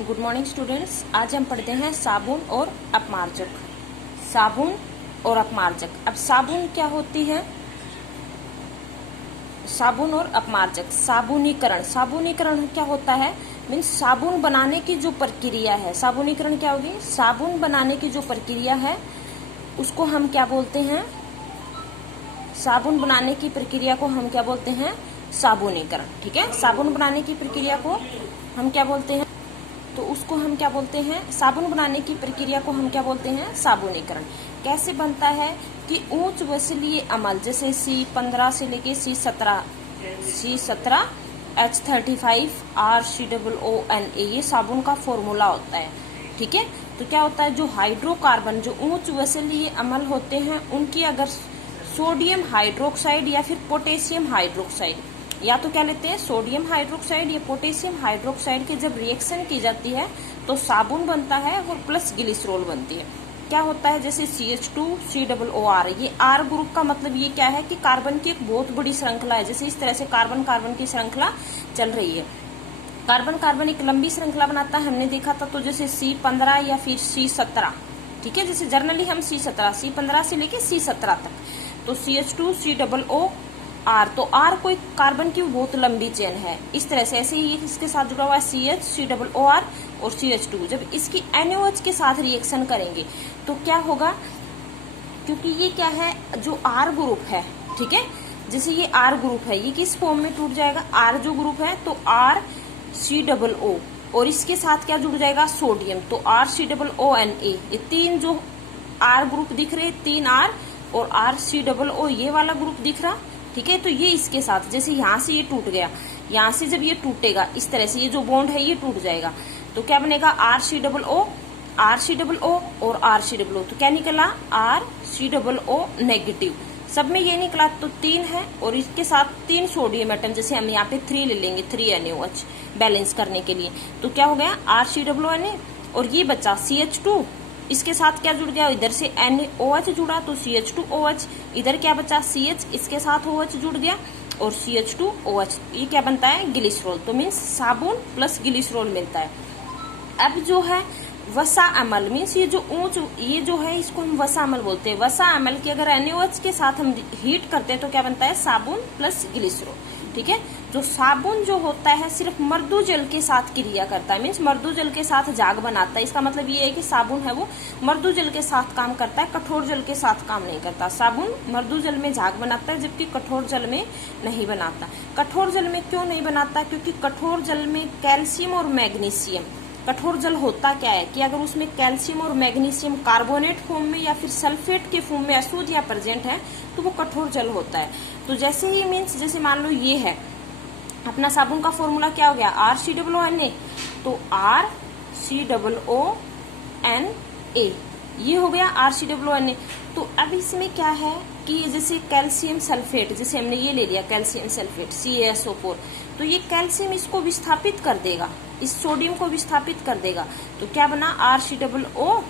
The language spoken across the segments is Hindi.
Good morning students. आज हम पढ़ते हैं साबुन और अपमार्जक। साबुन और अपमार्जक। अब साबुन क्या होती है? साबुन और अपमार्जक। साबुनीकरण। साबुनीकरण क्या होता है? मीन्स साबुन बनाने की जो प्रक्रिया है। साबुनीकरण क्या होगी? साबुन बनाने की जो प्रक्रिया है उसको हम क्या बोलते हैं? साबुन बनाने की प्रक्रिया को हम क्या बोलते हैं? साबुनीकरण। ठीक है, साबुन बनाने की प्रक्रिया को हम क्या बोलते हैं? तो उसको हम क्या बोलते हैं? साबुन बनाने की प्रक्रिया को हम क्या बोलते हैं? साबुनीकरण। कैसे बनता है कि उच्च वसीलीय अम्ल जैसे C15 से लेके C17 H35 RCOONA ये साबुन का फॉर्मूला होता है। ठीक है, तो क्या होता है, जो हाइड्रोकार्बन जो उच्च वसीलीय अम्ल होते हैं उनकी अगर सोडियम हाइड्रोक्साइड या फिर पोटेशियम हाइड्रोक्साइड, या तो क्या लेते हैं सोडियम हाइड्रोक्साइड या पोटेशियम हाइड्रोक्साइड की जब रिएक्शन की जाती है तो साबुन बनता है और प्लस ग्लिसरॉल बनती है। क्या होता है, जैसे CH2COOR, ये R ग्रुप का मतलब ये क्या है कि कार्बन की एक बहुत बड़ी श्रृंखला है। जैसे इस तरह से कार्बन कार्बन की श्रृंखला चल रही है। कार्बन कार्बन एक लंबी श्रृंखला बनाता है, हमने देखा था। तो जैसे C15 या फिर C17, ठीक है, जैसे जर्नली हम C15 से लेके C17 तक, तो CH2COOR, तो R कोई कार्बन की बहुत लंबी चेन है। इस तरह से ऐसे ही इसके साथ जुड़ा हुआ है CH3OR और CH2। जब इसकी NaOH के साथ रिएक्शन करेंगे तो क्या होगा, क्योंकि ये क्या है, जो R ग्रुप है, ठीक है, जैसे ये R ग्रुप है, ये किस फॉर्म में टूट जाएगा? R जो ग्रुप है तो RCOO, और इसके साथ क्या जुड़ जाएगा? सोडियम, तो RCOONA। ये तीन जो R ग्रुप दिख रहे, 3 R और RCOO ये वाला ग्रुप दिख रहा, ठीक है। तो ये इसके साथ, जैसे यहाँ से ये टूट गया, यहाँ से जब ये टूटेगा इस तरह से, ये जो बॉन्ड है ये टूट जाएगा, तो क्या बनेगा? RCOO और RCOO। तो क्या निकला? RCOO negative. सब में ये निकला, तो 3 है और इसके साथ 3 सोडियम एटम, जैसे हम यहाँ पे 3 ले लेंगे, 3 NaOH बैलेंस करने के लिए। तो क्या हो गया? RCOONA, और ये बचा CH2, इसके साथ क्या जुड़ गया? इधर से NaOH जुड़ा तो CH2OH, इधर क्या बचा? CH, इसके साथ OH जुड़ गया और CH2OH। ये क्या बनता है? ग्लिसरॉल। तो मीन्स साबुन प्लस ग्लिसरॉल मिलता है। अब जो है वसा अम्ल, मीन्स ये जो है इसको हम वसा अम्ल बोलते हैं। वसा अम्ल की अगर NaOH के साथ हम हीट करते हैं तो क्या बनता है? साबुन प्लस ग्लिसरॉल। ठीक है, जो साबुन जो होता है सिर्फ मृदु जल के साथ क्रिया करता है, मीन्स मृदु जल के साथ झाग बनाता है। इसका मतलब ये है कि साबुन है वो मृदु जल के साथ काम करता है, कठोर जल के साथ काम नहीं करता। साबुन मृदु जल में झाग बनाता है जबकि कठोर जल में नहीं बनाता। कठोर जल में क्यों नहीं बनाता? क्योंकि कठोर जल में कैल्शियम और मैग्नीशियम, कठोर जल होता क्या है कि अगर उसमें कैल्शियम और मैग्नीशियम कार्बोनेट फॉर्म में या फिर सल्फेट के फॉर्म में अशुद्ध या प्रेजेंट है तो वो कठोर जल होता है। तो जैसे ही मीन्स, जैसे मान लो ये है अपना साबुन का फॉर्मूला क्या हो गया? RCOONA, तो RCOONA ये हो गया RCOONA। तो अब इसमें क्या है कि जैसे कैल्शियम सल्फेट, जैसे हमने ये ले लिया कैल्शियम सल्फेट CaSO4, तो ये कैल्शियम इसको विस्थापित कर देगा, इस सोडियम को विस्थापित कर देगा। तो क्या बना? RCOO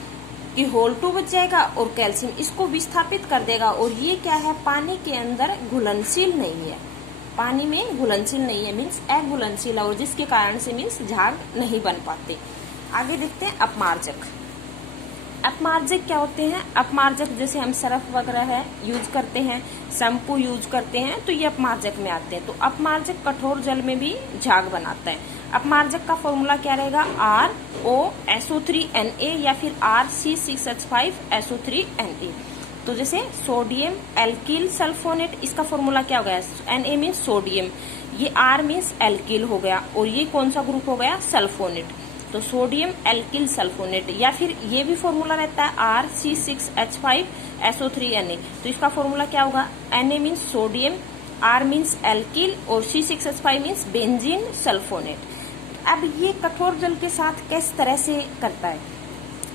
की होल 2 बच जाएगा और कैल्शियम इसको विस्थापित कर देगा। और ये क्या है? पानी के अंदर घुलनशील नहीं है, पानी में घुलनशील नहीं है, मीन्स अघुलनशील है, और जिसके कारण से मीन्स झाग नहीं बन पाते। आगे देखते हैं अपमार्जक। अपमार्जक क्या होते हैं? अपमार्जक जैसे हम सर्फ वगैरह है यूज करते हैं, शैम्पू यूज करते हैं, तो ये अपमार्जक में आते हैं। तो अपमार्जक कठोर जल में भी झाग बनाता है। अपमार्जक का फॉर्मूला क्या रहेगा? ROSO3Na या फिर RC6H5SO3Na। तो जैसे सोडियम एल्किल सल्फोनेट, इसका फॉर्मूला क्या हो गया? Na मीन्स सोडियम, ये R मीन्स एल्किल हो गया, और ये कौन सा ग्रुप हो गया? सल्फोनेट। तो सोडियम एल्किल सल्फोनेट, या फिर ये भी फॉर्मूला रहता है RC6H5SO3Na। तो इसका फॉर्मूला क्या होगा? Na means sodium, R means alkyl और C6H5 मीन्स बेंजीन सल्फोनेट। अब ये कठोर जल के साथ किस तरह से करता है?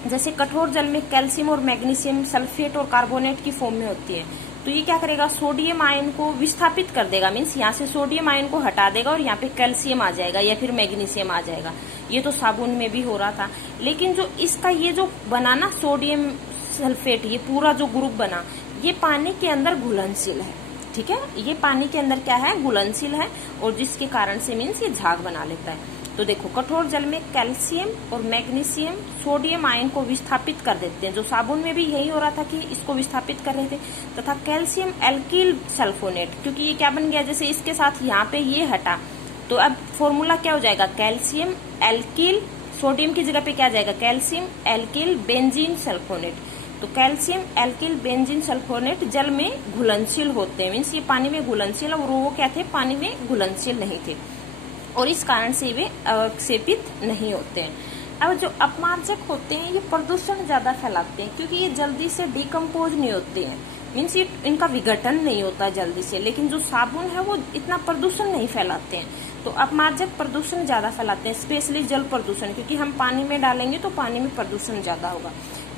जैसे कठोर जल में कैल्शियम और मैग्नीशियम सल्फेट और कार्बोनेट की फॉर्म में होती है, तो ये क्या करेगा? सोडियम आयन को विस्थापित कर देगा, मीन्स यहाँ से सोडियम आयन को हटा देगा और यहाँ पे कैल्शियम आ जाएगा या फिर मैग्नीशियम आ जाएगा। ये तो साबुन में भी हो रहा था, लेकिन जो इसका ये जो बना ना सोडियम सल्फेट, ये पूरा जो ग्रुप बना, ये पानी के अंदर घुलनशील है। ठीक है, ये पानी के अंदर क्या है? घुलनशील है, और जिसके कारण से मीन्स ये झाग बना लेता है। तो देखो कठोर जल में कैल्शियम और मैग्नीशियम सोडियम आयन को विस्थापित कर देते हैं, जो साबुन में भी यही हो रहा था कि इसको विस्थापित कर रहे थे, तथा कैल्शियम एल्किल सल्फोनेट, क्योंकि ये क्या बन गया, जैसे इसके साथ यहाँ पे ये हटा तो अब फॉर्मूला क्या हो जाएगा, कैल्शियम एल्किल, सोडियम की जगह पे क्या जाएगा, कैल्शियम एल्किल बेंजीन सल्फोनेट। तो कैल्शियम एल्किल बेंजीन सल्फोनेट जल में घुलनशील होते हैं, मीन्स ये पानी में घुलनशील, और वो क्या थे, पानी में घुलनशील नहीं थे, और इस कारण से वे अवक्षेपित नहीं होते हैं। अब जो अपमार्जक होते हैं ये प्रदूषण ज्यादा फैलाते हैं, क्योंकि ये जल्दी से डिकम्पोज नहीं होते हैं, मीन्स ये इनका विघटन नहीं होता जल्दी से, लेकिन जो साबुन है वो इतना प्रदूषण नहीं फैलाते हैं। तो अपमार्जक प्रदूषण ज्यादा फैलाते हैं, स्पेशली जल प्रदूषण, क्योंकि हम पानी में डालेंगे तो पानी में प्रदूषण ज्यादा होगा।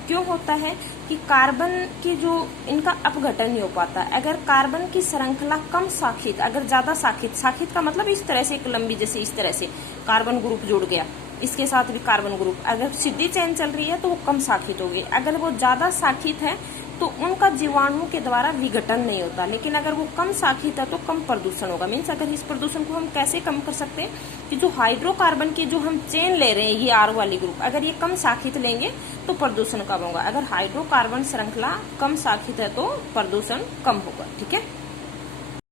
क्यों होता है कि कार्बन की जो इनका अपघटन नहीं हो पाता। अगर कार्बन की श्रृंखला कम शाखित, अगर ज्यादा शाखित, शाखित का मतलब इस तरह से एक लंबी, जैसे इस तरह से कार्बन ग्रुप जुड़ गया, इसके साथ भी कार्बन ग्रुप, अगर सीधी चेन चल रही है तो वो कम शाखित होगी। अगर वो ज्यादा शाखित है तो उनका जीवाणु के द्वारा विघटन नहीं होता, लेकिन अगर वो कम शाखित है तो कम प्रदूषण होगा। मीन्स अगर इस प्रदूषण को हम कैसे कम कर सकते हैं कि जो हाइड्रोकार्बन की जो हम चेन ले रहे हैं, ये आर वाली ग्रुप, अगर ये कम शाखित लेंगे तो प्रदूषण कम होगा। अगर हाइड्रोकार्बन श्रृंखला कम शाखित है तो प्रदूषण कम होगा। ठीक है।